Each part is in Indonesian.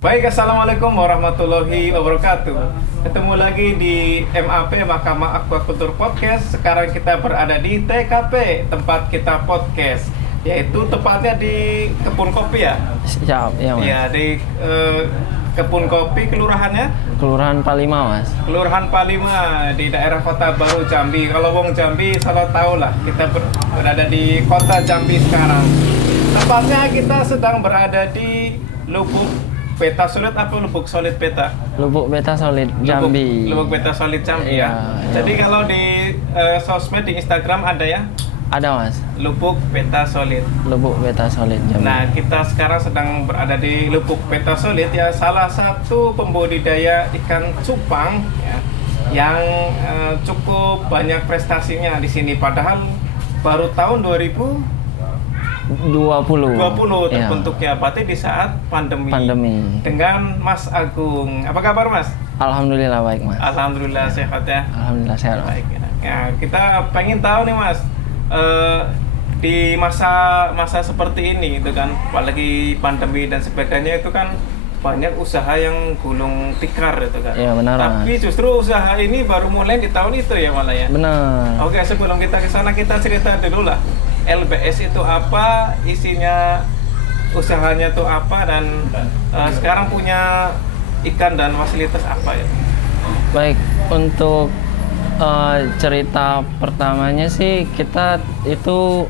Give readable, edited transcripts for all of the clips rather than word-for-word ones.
Baik, Assalamualaikum warahmatullahi wabarakatuh. Ketemu lagi di MAP Mahkamah Aquaculture Podcast. Sekarang kita berada di TKP, tempat kita podcast, yaitu tepatnya di Kebun Kopi ya. Siap, ya Mas. Ya, di Kebun Kopi, kelurahannya? Kelurahan Palima, Mas. Kelurahan Palima di daerah Kota Baru Jambi. Kalau wong Jambi salah tahu lah, kita berada di Kota Jambi sekarang. Tepatnya kita sedang berada di Lubuk Beta Solid apa Lubuk Solid Beta? Lubuk Beta Solid Jambi. Lubuk Beta Solid Jambi Iya, ya. iya. Jadi kalau di sosmed di Instagram ada ya, Ada, Mas. Lubuk Beta Solid. Lubuk Beta Solid Jambi. Nah, kita sekarang sedang berada di Lubuk Beta Solid ya, salah satu pembudidaya ikan cupang ya, yang cukup banyak prestasinya di sini. Padahal baru tahun 2020 Iya. terbentuknya, berarti di saat pandemi. Dengan Mas Agung. Apa kabar Mas? Alhamdulillah baik, Mas. Alhamdulillah sehat ya. Alhamdulillah sehat, Mas. Baik. Ya, kita pengen tahu nih Mas, di masa seperti ini gitu kan, apalagi pandemi dan sebagainya, itu kan banyak usaha yang gulung tikar gitu kan. Iya, benar, Tapi Mas. justru usaha ini baru mulai di tahun itu ya malah ya. Benar. Oke, sebelum kita ke sana kita cerita dulu lah. LBS itu apa, isinya, usahanya itu apa, dan sekarang punya ikan dan fasilitas apa ya? Baik, untuk cerita pertamanya sih kita itu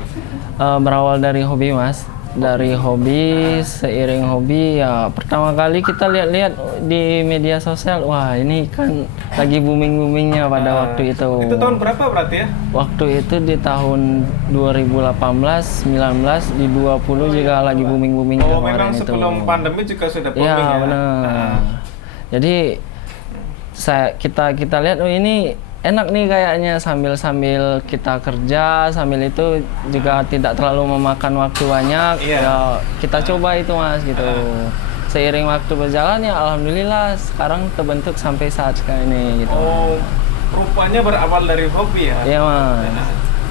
berawal dari hobi, Mas. Dari hobi, seiring hobi ya, pertama kali kita lihat-lihat di media sosial, wah ini kan lagi booming-boomingnya pada waktu itu. Itu tahun berapa berarti ya? Waktu itu di tahun 2018, 19, di 20 juga lagi booming-boomingnya Oh, kemarin memang itu. sebelum pandemi juga sudah booming Iya, ya? benar. Jadi kita lihat, oh ini enak nih kayaknya, sambil kita kerja, sambil itu juga tidak terlalu memakan waktu banyak. Iya. Ya kita coba itu, Mas, gitu. Seiring waktu berjalan ya alhamdulillah sekarang terbentuk sampai saat sekarang ini gitu. Oh, rupanya berawal dari hobi ya? Iya, Mas.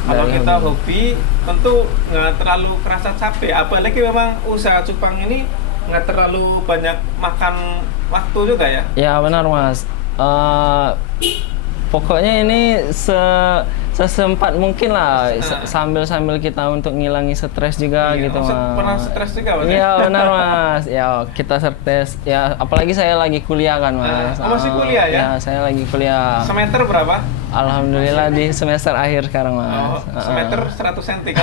Kalau Dari kita hobi. hobi tentu nggak terlalu kerasa capek, apalagi memang usaha cupang ini nggak terlalu banyak makan waktu juga ya? Ya benar, Mas. Pokoknya ini sesempat mungkin lah, sambil kita untuk ngilangi stres juga Iya, gitu, oh, Mas. pernah stres juga Mas? Iya benar, Mas. Ya kita stres. Ya apalagi saya lagi kuliah kan, Mas. Masih kuliah ya? Ya saya lagi kuliah. Semester berapa? Alhamdulillah di semester akhir sekarang, Mas. Oh, semester 100 cm kan?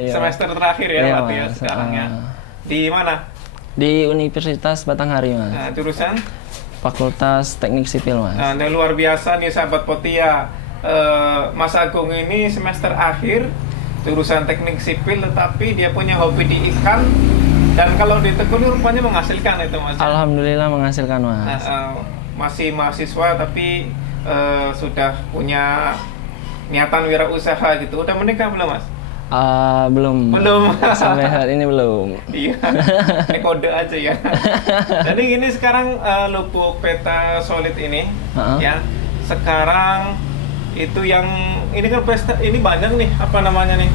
Iya. Semester terakhir ya Iya, berarti ya Mas. sekarang ya. Di mana? Di Universitas Batanghari, Mas. Jurusan? Fakultas Teknik Sipil, Mas. Nah, ini luar biasa nih sahabat Potia. Mas Agung ini semester akhir jurusan teknik sipil, tetapi dia punya hobi di ikan, dan kalau ditekuni rupanya menghasilkan itu Mas. Alhamdulillah menghasilkan, Mas. Masih mahasiswa tapi sudah punya niatan wirausaha gitu. Udah menikah belum Mas? Belum. Belum. Sampai saat ini belum. Iya, ini kode aja ya. Jadi ini sekarang Lubuk Beta Solid ini, ya. Sekarang itu yang ini kan ini banyak nih, apa namanya nih,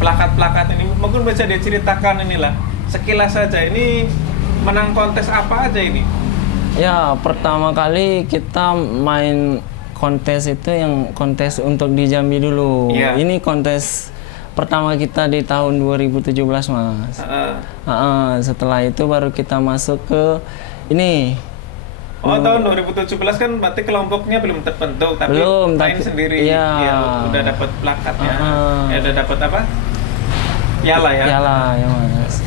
plakat-plakat ini. Mungkin bisa diceritakan inilah sekilas saja. Ini menang kontes apa aja ini? Ya, pertama kali kita main kontes itu yang kontes untuk di Jambi dulu. Iya. Ini kontes pertama kita di tahun 2017, Mas. Setelah itu baru kita masuk ke ini. Oh, tahun 2017 kan berarti kelompoknya belum terbentuk, tapi main sendiri. Iya. Ya, udah dapat plakatnya. Ya, udah dapat apa? Piala ya. Piala ya, Mas.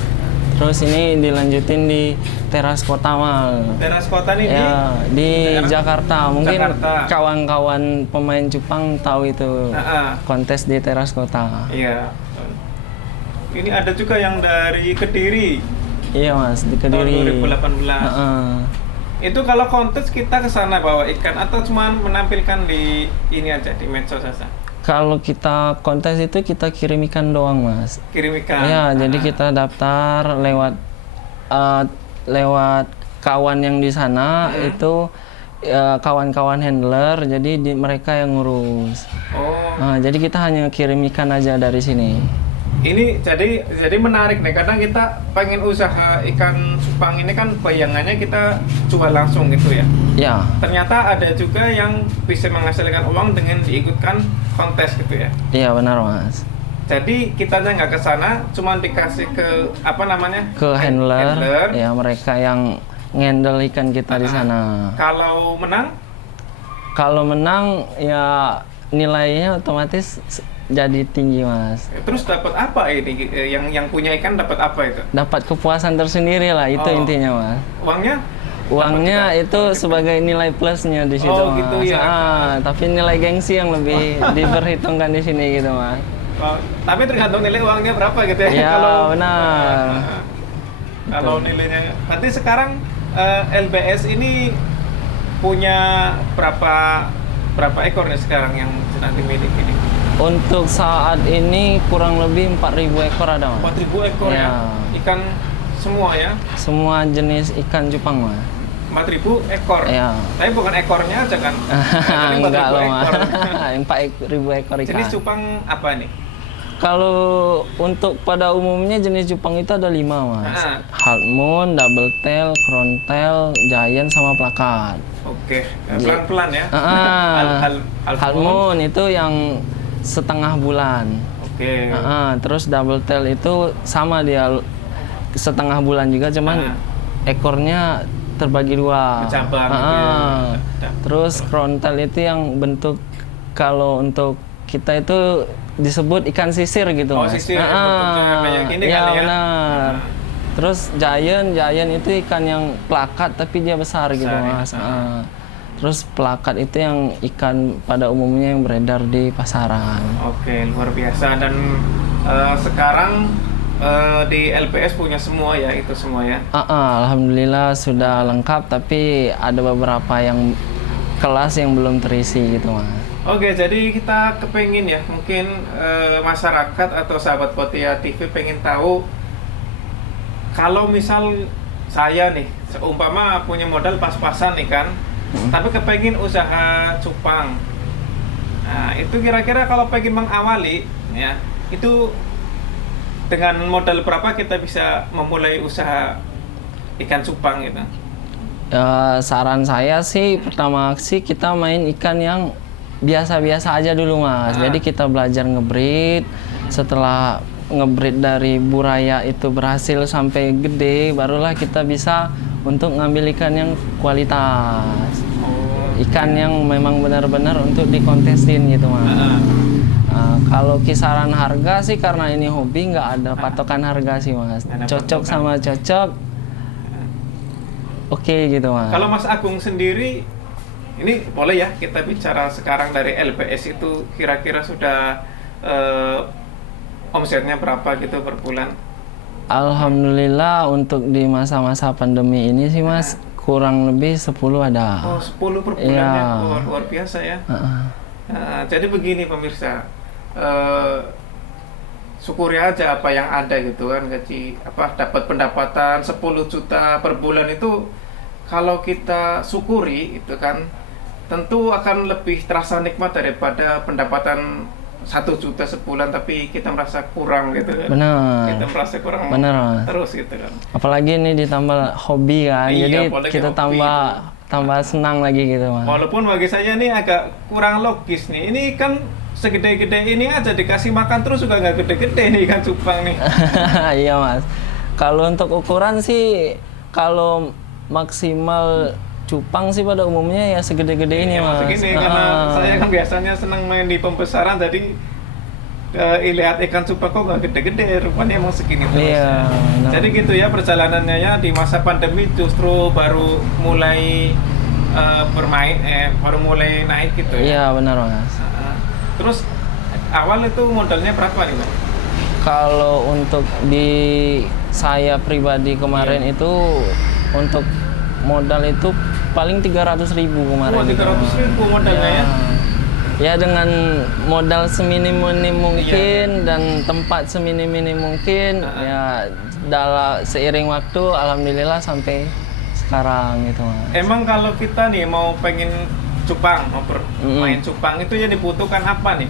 Terus ini dilanjutin di Teras Kota Mal. Teras Kota ini ya, di Jakarta. Mungkin Jakarta. kawan-kawan pemain cupang tahu itu. Kontes di Teras Kota. Iya. Ini ada juga yang dari Kediri. Iya, Mas, di Kediri. Tahun 2018. Itu kalau kontes kita ke sana bawa ikan atau cuma menampilkan di ini aja di medsos saja? Kalau kita kontes itu kita kirim ikan doang, Mas. Kirim ikan. Ya, jadi kita daftar lewat kawan yang di sana, itu kawan-kawan handler, jadi mereka yang ngurus. Oh. Jadi kita hanya kirim ikan aja dari sini. Ini jadi menarik nih, karena kita pengen usaha ikan cupang ini kan bayangannya kita jual langsung gitu ya. Ya, Ternyata ada juga yang bisa menghasilkan uang dengan diikutkan kontes gitu ya. iya benar Mas. Jadi kitanya nggak ke sana, cuma dikasih ke apa namanya? Ke handler, ya mereka yang ngendel ikan kita di sana. Kalau menang, Kalau menang ya nilainya otomatis jadi tinggi Mas. terus dapat apa ini? Yang punya ikan dapat apa itu? Dapat kepuasan tersendiri lah, itu Oh. intinya Mas. Uangnya? Uangnya Dapat itu juga. sebagai nilai plusnya di situ Oh, Mas. gitu ya. Tapi nilai gengsi yang lebih diperhitungkan di sini gitu Mas. Oh, tapi tergantung nilai uangnya berapa gitu ya. Ya, benar. Kalau nilainya, berarti sekarang LBS ini punya berapa ekor nih sekarang yang sedang dimiliki ini? Untuk saat ini kurang lebih 4.000 ekor ada Mas. 4.000 ekor ya. Ya. Ikan semua ya. Semua jenis ikan cupang Mas. 4.000 ekor. Ya. Tapi bukan ekornya aja kan. Jadi 4.000 Enggak loh Mas. ekor. 4.000 ekor ikan. Jenis cupang apa nih? Kalau untuk pada umumnya jenis cupang itu ada 5 Mas. Ah. Half moon, double tail, crown tail, giant sama plakat. Oke, pelan-pelan ya. Half moon itu yang setengah bulan. Oke. Terus double tail itu sama dia setengah bulan juga, cuman ekornya terbagi 2. Bercabang gitu ya. Terus crown tail itu yang bentuk, kalau untuk kita itu disebut ikan sisir gitu Oh, Mas. sisir, bentuknya kayak gini ya, kali ya. benar. Terus giant itu ikan yang plakat tapi dia besar gitu ya. Mas. Terus plakat itu yang ikan pada umumnya yang beredar di pasaran. Oke, luar biasa. Dan sekarang di LPS punya semua ya, itu semua ya. Alhamdulillah sudah lengkap, tapi ada beberapa yang kelas yang belum terisi gitu Mas. Oke, jadi kita kepengin ya, mungkin masyarakat atau sahabat Potia TV pengen tahu, kalau misal saya nih, seumpama punya modal pas-pasan nih kan, tapi kepengin usaha cupang. Nah, itu kira-kira kalau pengen mengawali, ya, itu dengan modal berapa kita bisa memulai usaha ikan cupang gitu? Saran saya sih, pertama sih kita main ikan yang biasa-biasa aja dulu Mas. Jadi kita belajar ngebreed. Setelah ngebreed dari buraya itu berhasil sampai gede, barulah kita bisa untuk ngambil ikan yang kualitas. Ikan yang memang benar-benar untuk dikontestin gitu Mas. Kalau kisaran harga sih, karena ini hobi, nggak ada patokan harga sih Mas. Cocok sama cocok, oke gitu Mas. Kalau Mas Agung sendiri, ini boleh ya kita bicara sekarang dari LPS itu kira-kira sudah omsetnya berapa gitu per bulan? Alhamdulillah untuk di masa-masa pandemi ini sih Mas, kurang lebih 10 ada. Oh, 10 per bulan ya, luar biasa ya. Jadi begini pemirsa, syukuri aja apa yang ada gitu kan, gaji dapat pendapatan 10 juta per bulan itu, kalau kita syukuri itu kan tentu akan lebih terasa nikmat daripada pendapatan 1 juta sebulan tapi kita merasa kurang gitu kan. Benar. Kita merasa kurang Benar. terus gitu kan. Apalagi ini ditambah hobi kan, Iya, jadi apalagi kita hobi tambah senang lagi gitu Mas. Walaupun bagi saya ini agak kurang logis nih. Ini kan segede-gede ini aja dikasih makan terus juga nggak gede-gede nih ikan cupang nih. Iya Mas. Kalau untuk ukuran sih, kalau maksimal cupang sih pada umumnya ya segede-gede ini Mas. Segini, karena saya kan biasanya senang main di pembesaran, jadi lihat ikan cupang kok nggak gede-gede, rupanya emang segini terus. Iya, benar. Jadi gitu ya perjalanannya ya, di masa pandemi justru baru mulai baru mulai naik gitu ya. Iya benar Mas. Terus awal itu modalnya berapa nih Mas? Kalau untuk di saya pribadi kemarin itu untuk modal itu paling 300.000 kemarin. Oh, 300.000 modalnya ya? Ya dengan modal seminim-minim mungkin dan tempat seminim-minim mungkin, ya dalam seiring waktu alhamdulillah sampai sekarang gitu Mas. Emang kalau kita nih mau pengen cupang, mau main cupang itu ya dibutuhkan apa nih?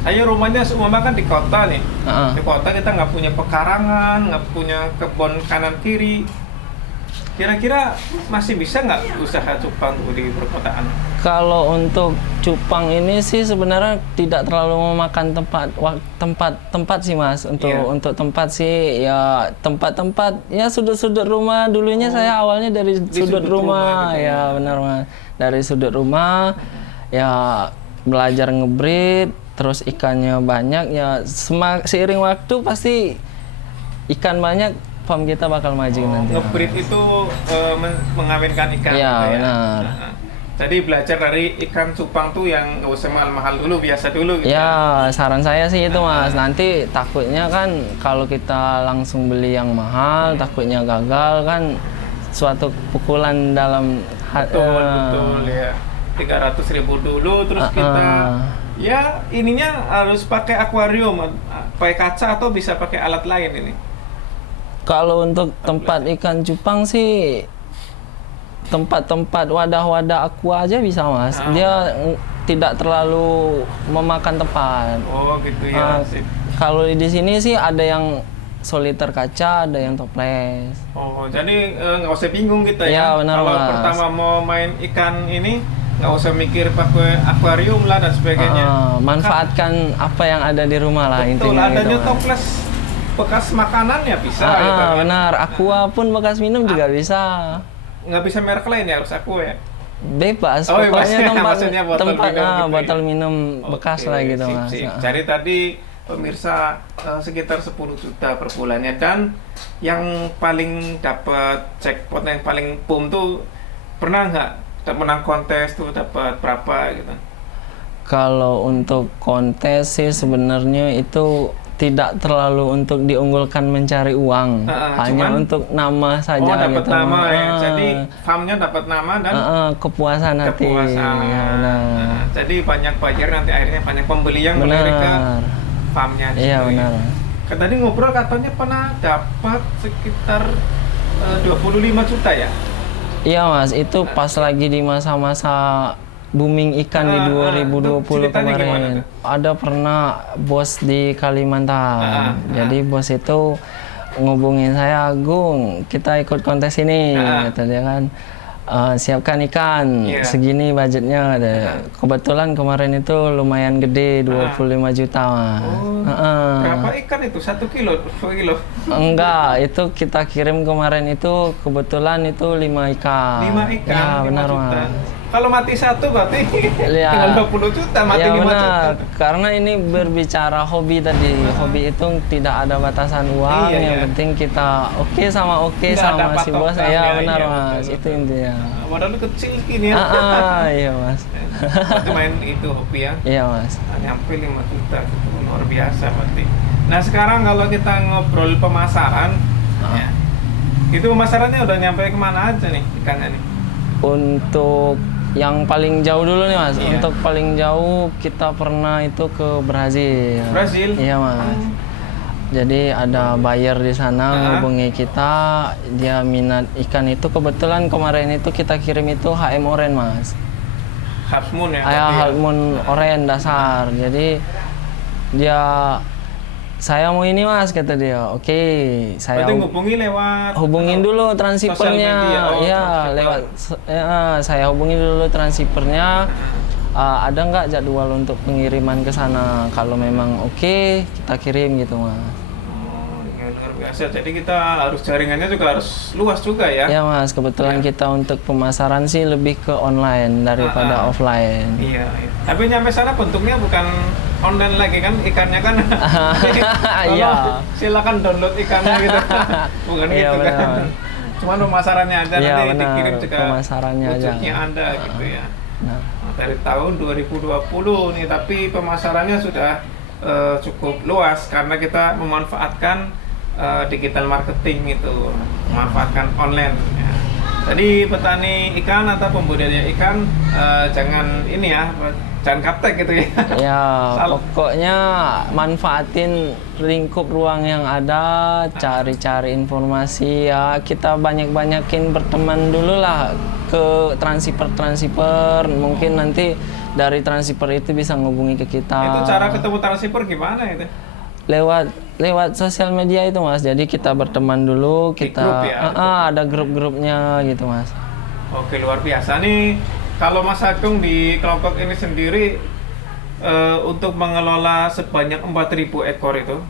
Saya rumahnya seumpama kan di kota nih. Heeh. Di kota kita nggak punya pekarangan, nggak punya kebun kanan kiri. Kira-kira masih bisa nggak usaha cupang tuh di perkotaan? Kalau untuk cupang ini sih sebenarnya tidak terlalu memakan tempat sih Mas. Iya. Untuk tempat sih ya tempat-tempat ya sudut-sudut rumah dulunya saya awalnya dari sudut sudut rumah, rumah gitu ya benar Mas. Dari sudut rumah ya belajar ngebreed, terus ikannya banyak ya seiring waktu pasti ikan banyak, farm kita bakal maju nanti. Ngebreed itu mengawinkan ikan. Iya, gitu ya. benar. Nah, jadi belajar dari ikan cupang tuh yang nggak usah mahal-mahal dulu, biasa dulu gitu. Ya, saran saya sih itu Mas. Nanti takutnya kan kalau kita langsung beli yang mahal, takutnya gagal kan suatu pukulan dalam Betul ya. 300.000 dulu, terus kita ya ininya harus pakai akuarium, pakai kaca atau bisa pakai alat lain ini. Kalau untuk tempat ikan cupang sih tempat-tempat wadah-wadah aqua aja bisa Mas. Dia tidak terlalu memakan tempat. Oh gitu ya. Sip. Kalau di sini sih ada yang soliter kaca, ada yang toples. Oh jadi nggak usah bingung kita Ya, ya. benar, Kalau Mas. pertama mau main ikan ini nggak usah mikir pakai akuarium lah dan sebagainya. Manfaatkan apa yang ada di rumah lah Betul, intinya adanya gitu, Mas. toples bekas makanan ya bisa. gitu kan. Benar, aqua pun bekas minum juga bisa. Nggak bisa merek lain ya, harus aku ya. Bebas, Oh, bebas pokoknya ya, tempat maksudnya botol minum gitu ya. botol minum bekas Oke, lah gitu sip, Mas. sip. Jadi tadi pemirsa sekitar 10 juta per bulannya, dan yang paling dapat jackpot, yang paling boom tuh pernah nggak menang kontes tuh dapat berapa gitu? Kalau untuk kontes sih sebenarnya itu tidak terlalu untuk diunggulkan mencari uang, hanya cuman- untuk nama saja dapat gitu. nama ya. Jadi farmnya dapat nama dan kepuasan hati. kepuasan. Ya, benar. Nah, jadi banyak buyer, nanti akhirnya banyak pembeli yang melirik ke Benar. farmnya. di Iya situ ya. benar. Tadi ngobrol katanya pernah dapat sekitar 25 juta ya? Iya Mas, itu pas lagi di masa-masa booming ikan di 2020 ceritanya gimana kemarin. tuh? Ada pernah bos di Kalimantan. Jadi bos itu ngubungin saya, Gung, kita ikut kontes ini, kata dia kan. Siapkan ikan, Iya. segini budgetnya. Kebetulan kemarin itu lumayan gede, 25 juta Mas. Berapa ikan itu? 1 kilo? 2 kilo? Enggak, itu kita kirim kemarin itu kebetulan itu 5 ikan. 5 ikan, Ya, 5 benar juta. Mas. Kalau mati satu berarti Ya. tinggal 20 juta, mati Ya 5 benar, juta. karena ini berbicara hobi tadi. Hobi itu tidak ada batasan uang, Iya, yang iya. penting kita oke sama Nggak ada si bos. patokan, Ya ya, benar iya, Mas, betul, itu intinya. Modal kecil gini ya. Iya Mas. Berarti main itu hobi ya. Iya Mas. Nyampe 5 juta, itu luar biasa berarti. Nah sekarang kalau kita ngobrol pemasaran, ya, itu pemasarannya udah nyampe kemana aja nih ikannya nih? Untuk yang paling jauh dulu nih Mas. Iya. Untuk paling jauh kita pernah itu ke Brazil. Brazil? Iya Mas. Jadi ada buyer di sana ngubungi kita, dia minat ikan itu. Kebetulan kemarin itu kita kirim itu HM Oren Mas. Half moon ya? Ayah berarti ya? Halmon Oren dasar. Jadi dia, saya mau ini Mas, kata dia. Oke, saya Berarti ngubungi lewat hubungin dulu transipernya. Sosial media, Ya, transiper. lewat saya hubungin dulu transipernya. Ada nggak jadwal untuk pengiriman ke sana? Kalau memang oke, kita kirim gitu Mas. Ya, luar biasa. Jadi kita harus jaringannya juga harus luas juga ya? Ya Mas, kebetulan kita untuk pemasaran sih lebih ke online daripada offline. Iya, iya. Tapi nyampe sana bentuknya bukan online lagi kan, ikannya kan. Iya. Silakan download ikannya gitu. Bukan Iya, gitu kan. benar. Cuman pemasarannya aja, Iya, nanti benar. dikirim juga Pemasarannya aja. wujudnya Anda gitu ya. Nah, Nah, dari tahun 2020 nih, tapi pemasarannya sudah cukup luas karena kita memanfaatkan digital marketing itu, memanfaatkan online ya. Jadi petani ikan atau pembudidaya ikan jangan ini ya, jangan kaptek gitu ya. ya Salah. pokoknya manfaatin lingkup ruang yang ada, cari-cari informasi ya. Kita banyak-banyakin berteman dulu lah ke transfer. Mungkin nanti dari transshipper itu bisa ngubungi ke kita. Itu cara ketemu transshipper gimana itu? Lewat sosial media itu Mas. Jadi kita berteman dulu, Di kita grup ya? ada grup-grupnya gitu Mas. Oke, luar biasa nih. Kalau Mas Agung di kelompok ini sendiri untuk mengelola sebanyak 4.000 ekor itu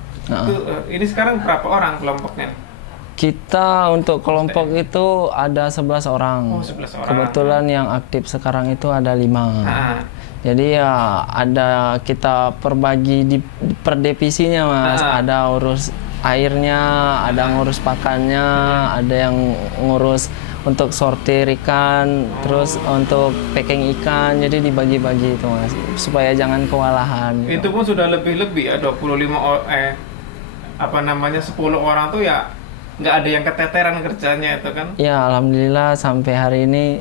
ini sekarang berapa orang kelompoknya? Kita untuk kelompok itu ada 11 orang. Oh, 11 orang. Kebetulan yang aktif sekarang itu ada 5. Jadi ya ada kita perbagi per divisinya Mas. Ada urus airnya, ada ngurus pakannya, ada yang ngurus untuk sortir ikan, terus untuk packing ikan, jadi dibagi-bagi itu Mas, supaya jangan kewalahan. Itu pun sudah lebih-lebih ya, 10 orang tuh ya nggak ada yang keteteran kerjanya itu kan? Ya alhamdulillah sampai hari ini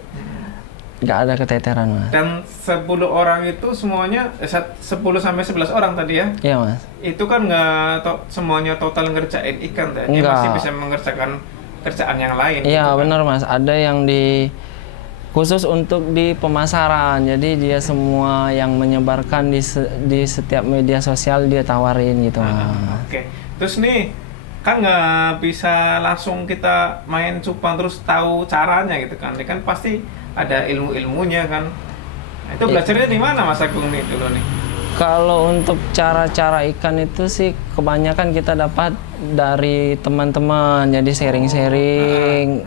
nggak ada keteteran Mas. Dan 10 orang itu semuanya 10 sampai 11 orang tadi ya? Iya Mas. Itu kan nggak semuanya total ngerjain ikan, dia masih bisa mengerjakan kerjaan yang lain. Iya gitu benar Mas, ada yang khusus untuk di pemasaran, jadi dia semua yang menyebarkan di setiap media sosial dia tawarin gitu Mas. Oke. Terus nih kan nggak bisa langsung kita main cupang terus tahu caranya gitu kan? Ini kan pasti ada ilmunya kan. Nah, itu belajarnya di mana Mas Agung nih dulu nih? Kalau untuk cara-cara ikan itu sih kebanyakan kita dapat dari teman-teman, jadi sharing-sharing,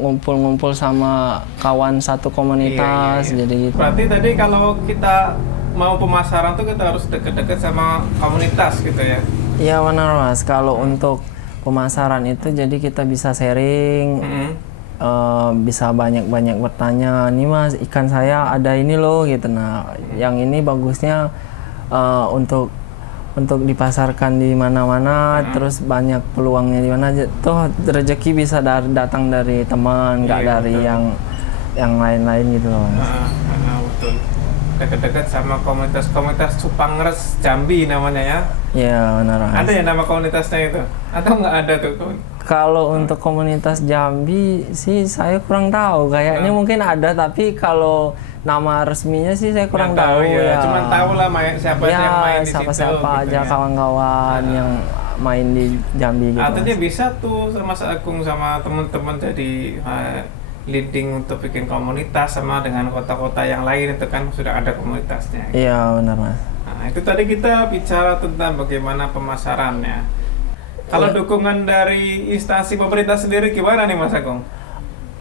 ngumpul-ngumpul sama kawan satu komunitas, jadi gitu. Berarti tadi kalau kita mau pemasaran tuh kita harus deket-deket sama komunitas gitu ya? Iya benar Mas, kalau untuk pemasaran itu jadi kita bisa sharing, bisa banyak-banyak bertanya, nih Mas ikan saya ada ini loh gitu. Nah yang ini bagusnya untuk dipasarkan di mana-mana, terus banyak peluangnya di mana aja. Toh rezeki bisa datang dari teman, nggak dari yang lain-lain gitu loh Mas. Betul. Dekat-dekat sama komunitas cupang res Jambi namanya ya? Iya benar Mas. Ada ya nama komunitasnya itu? Atau nggak ada tuh? Kalau untuk komunitas Jambi sih saya kurang tahu, kayaknya mungkin ada, tapi kalau nama resminya sih saya kurang tahu ya. Cuman tahu lah siapa ya, yang main di situ. Siapa aja gitu kawan-kawan yang main di Jambi gitu. Artinya Mas. bisa tuh Mas Agung sama teman-teman jadi leading untuk bikin komunitas sama dengan kota-kota yang lain itu kan sudah ada komunitasnya. Iya benar Mas. Nah, itu tadi kita bicara tentang bagaimana pemasarannya. Kalau dukungan dari instansi pemerintah sendiri gimana nih Mas Agung?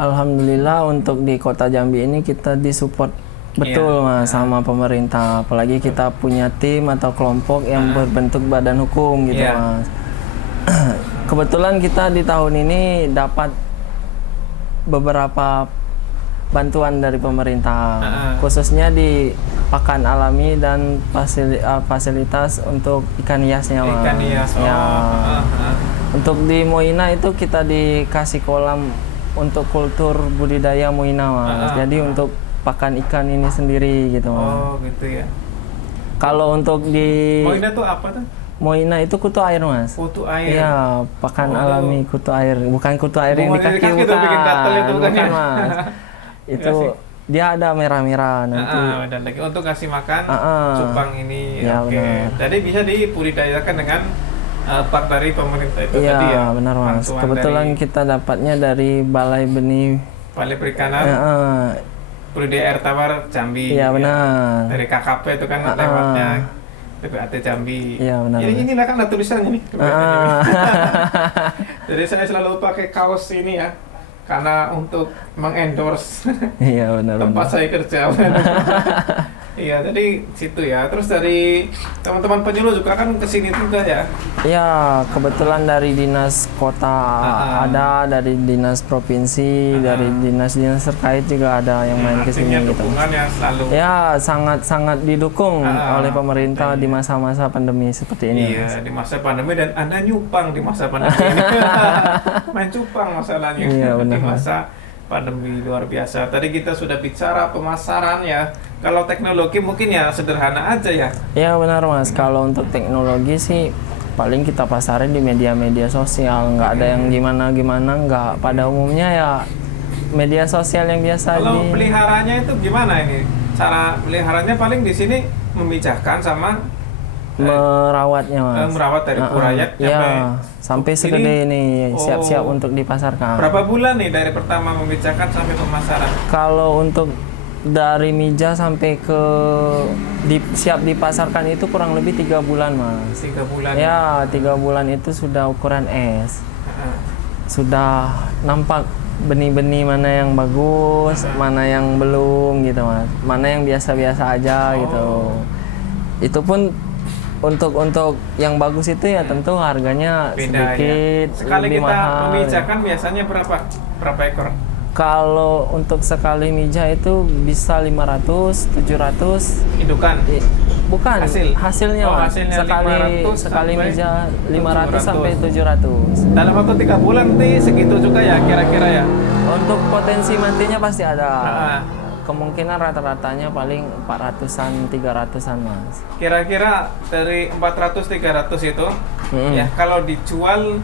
Alhamdulillah untuk di Kota Jambi ini kita disupport betul Mas sama pemerintah. Apalagi kita punya tim atau kelompok yang berbentuk badan hukum gitu Mas. Kebetulan kita di tahun ini dapat beberapa bantuan dari pemerintah, khususnya di pakan alami dan fasilitas untuk ikan hiasnya Mas. Ikan hias. Untuk di Moina itu kita dikasih kolam untuk kultur budidaya Moina Mas. Jadi untuk pakan ikan ini sendiri gitu Mas. Oh gitu ya. Kalau untuk di Moina tuh apa tuh? Moina itu kutu air Mas. Kutu air. Iya, pakan alami kutu air. Bukan kutu air yang di kaki, bukan. Bikin gatel itu bukan ya? Mas. Itu dia ada merah-merah nanti. Dan lagi untuk kasih makan cupang ini. Ya, Oke. benar. Jadi bisa dibudidayakan dengan part dari pemerintah itu Iya, tadi ya. benar Mas. Bantuan Kebetulan dari kita dapatnya dari Balai Benih Perikanan Budidaya Air Tawar Jambi. Iya benar. Dari KKP itu kan lewatnya PPAT Jambi. Iya benar. Ini kan ada tulisannya nih. Jadi saya selalu pakai kaos ini ya, karena untuk mengendorse Iya benar. tempat saya kerja. Iya, jadi situ ya. Terus dari teman-teman penyuluh juga kan kesini juga ya? Iya, kebetulan dari dinas kota ada, dari dinas provinsi, dari dinas-dinas terkait juga ada yang main kesini gitu. Dukungan yang selalu. Ya, sangat-sangat didukung oleh pemerintah di masa-masa pandemi seperti ini. Iya, di masa pandemi, dan Anda nyupang di masa pandemi ini. Main cupang masalahnya. Iya, benar. Di masa pandemi luar biasa. Tadi kita sudah bicara pemasaran ya. Kalau teknologi mungkin ya sederhana aja ya. Iya benar Mas. Kalau untuk teknologi sih paling kita pasarin di media-media sosial. Nggak ada yang gimana-gimana. Nggak. Pada umumnya ya media sosial yang biasa. Kalau peliharanya itu gimana ini cara meliharanya paling di sini memijahkan sama Merawatnya mas. merawat dari kurayat Ya, sampai segede ini Oh. siap-siap untuk dipasarkan. Berapa bulan nih dari pertama memijahkan sampai pemasaran? Kalau untuk dari mija sampai ke siap dipasarkan itu kurang lebih 3 bulan mas. 3 bulan. Ya 3 bulan itu sudah ukuran es. Heeh. Sudah nampak benih-benih mana yang bagus, mana yang belum gitu mas. Mana yang biasa-biasa aja gitu. Itu pun untuk yang bagus itu ya tentu harganya Beda sedikit ya. Sekali lebih kita mahal. memijahkan biasanya berapa? Berapa ekor? Kalau untuk sekali mijah itu bisa 500, 700. Indukan. Bukan, hasilnya Oh, Mas. hasilnya sekali 500 sekali sampai mijah 500 sampai 700. Dalam waktu 3 bulan nih segitu juga ya kira-kira ya. Untuk potensi matinya pasti ada. Ah. Kemungkinan rata-ratanya paling 400-an, 300-an Mas. Kira-kira dari 400 300 itu Mm-mm. ya kalau dijual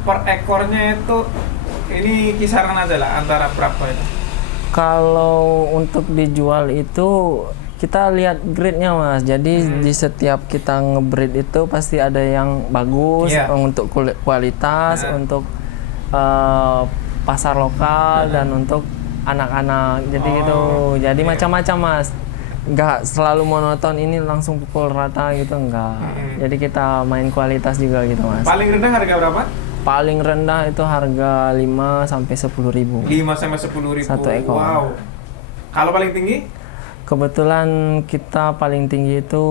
per ekornya itu ini kisaran aja lah antara berapa itu? Kalau untuk dijual itu kita lihat grade-nya Mas. Jadi di setiap kita ngebreed itu pasti ada yang bagus Iya. untuk kualitas, untuk pasar lokal dan untuk anak-anak. Jadi gitu. Jadi iya. macam-macam Mas. Nggak selalu monoton ini langsung pukul rata gitu enggak. Jadi kita main kualitas juga gitu Mas. Paling rendah harga berapa? Paling rendah itu harga 5 sampai 10.000. 5 sampai 10.000. Satu ekor. Wow. Kalau paling tinggi? Kebetulan kita paling tinggi itu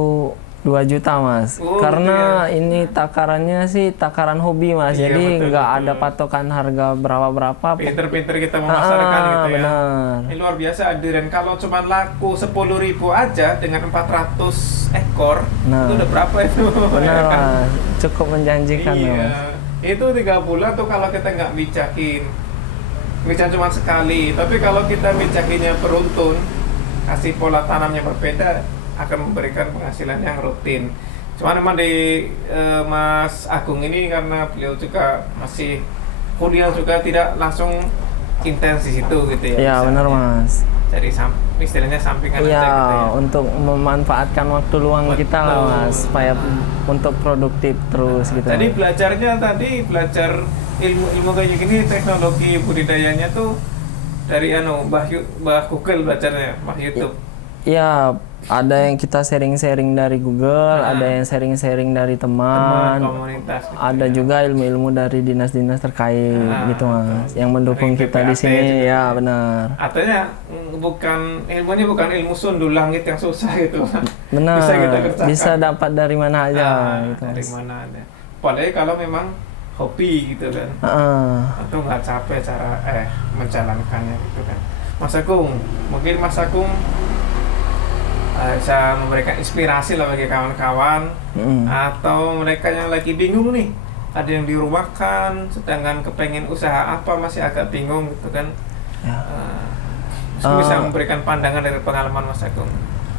2 juta Mas. Oh, Karena ini takarannya sih takaran hobi Mas. Iya, Jadi betul, nggak betul. ada patokan harga berapa-berapa. Pinter-pinter kita memasarkan gitu ya. Benar. Ini luar biasa Adiren. Kalau cuma laku 10.000 aja dengan 400 ekor, Nah. itu udah berapa itu? Benar Ya kan? Mas. Cukup menjanjikan ya, Iya. Mas. Itu 3 bulan tuh kalau kita nggak mijahin. Mijah cuma sekali. Tapi kalau kita mijahinnya beruntun, kasih pola tanamnya berbeda, akan memberikan penghasilan yang rutin. Cuma memang di Mas Agung ini karena beliau juga masih kuliah juga tidak langsung intens di situ gitu ya. Iya Bisa benar Mas. Jadi istilahnya sampingan Iya aja gitu ya. untuk memanfaatkan waktu luang kita lah Betul. Mas. Supaya untuk produktif terus gitu. Tadi Mas. belajar ilmu kayak gini, teknologi budidayanya tuh dari Mbah Google belajarnya, Mbah YouTube. Iya, ada yang kita sharing-sharing dari Google, ada yang sharing-sharing dari teman, Komunitas gitu ada ya. juga ilmu-ilmu dari dinas-dinas terkait gitu Mas, yang mendukung Dari kita di PPAT sini juga. ya benar. Artinya ilmunya bukan ilmu sundul langit yang susah gitu. Benar, Bisa kita kerjakan. bisa dapat dari mana aja gitu dari Mas. mana ada. Apalagi kalau memang hobi gitu kan. Heeh. Atau nggak capek cara menjalankannya gitu kan. Mas Agung, mungkin Mas Agung bisa memberikan inspirasi lah bagi kawan-kawan Mm. atau mereka yang lagi bingung nih, ada yang dirumahkan sedangkan kepengen usaha apa masih agak bingung gitu kan. Ya. Bisa memberikan pandangan dari pengalaman Mas Agung.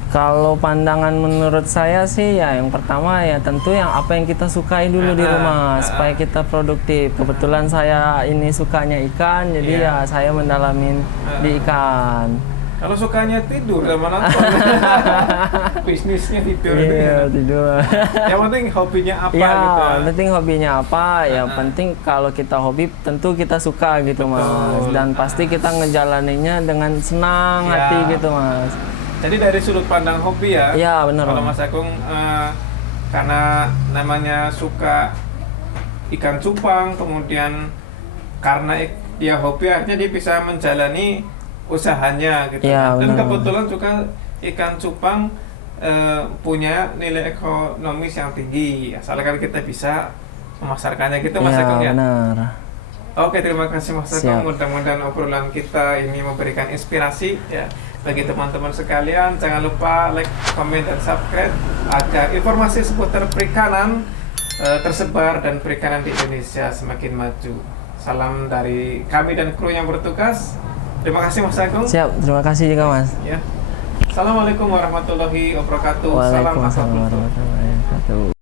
Kalau pandangan menurut saya sih ya yang pertama ya tentu yang apa yang kita sukai dulu di rumah supaya kita produktif. Kebetulan saya ini sukanya ikan, jadi Iya. ya saya mendalamin di ikan. Kalau sukanya tidur sama nonton, bisnisnya tidur itu Iya, ya. tidur. Yang penting hobinya apa Ya, gitu. penting hobinya apa? Ya penting kalau kita hobi tentu kita suka gitu Mas. Betul. Dan pasti kita ngejalaninnya dengan senang Ya. hati gitu Mas. Jadi dari sudut pandang hobi ya. Iya, benar, Kalau Mas. Mas Agung karena namanya suka ikan cupang, kemudian karena dia hobi akhirnya dia bisa menjalani usahanya gitu. Iya, Dan benar. kebetulan juga ikan cupang punya nilai ekonomis yang tinggi asalkan kita bisa memasarkannya gitu Mas Iya, Agung ya. benar. Oke, terima kasih Mas Siap. Agung. Mudah-mudahan obrolan kita ini memberikan inspirasi ya bagi teman-teman sekalian. Jangan lupa like, komen, dan subscribe agar informasi seputar perikanan tersebar dan perikanan di Indonesia semakin maju. Salam dari kami dan kru yang bertugas. Terima kasih Mas Agung. Siap, terima kasih juga Mas. Ya. Assalamualaikum warahmatullahi wabarakatuh. Salam Waalaikumsalam Akhlakul. warahmatullahi wabarakatuh.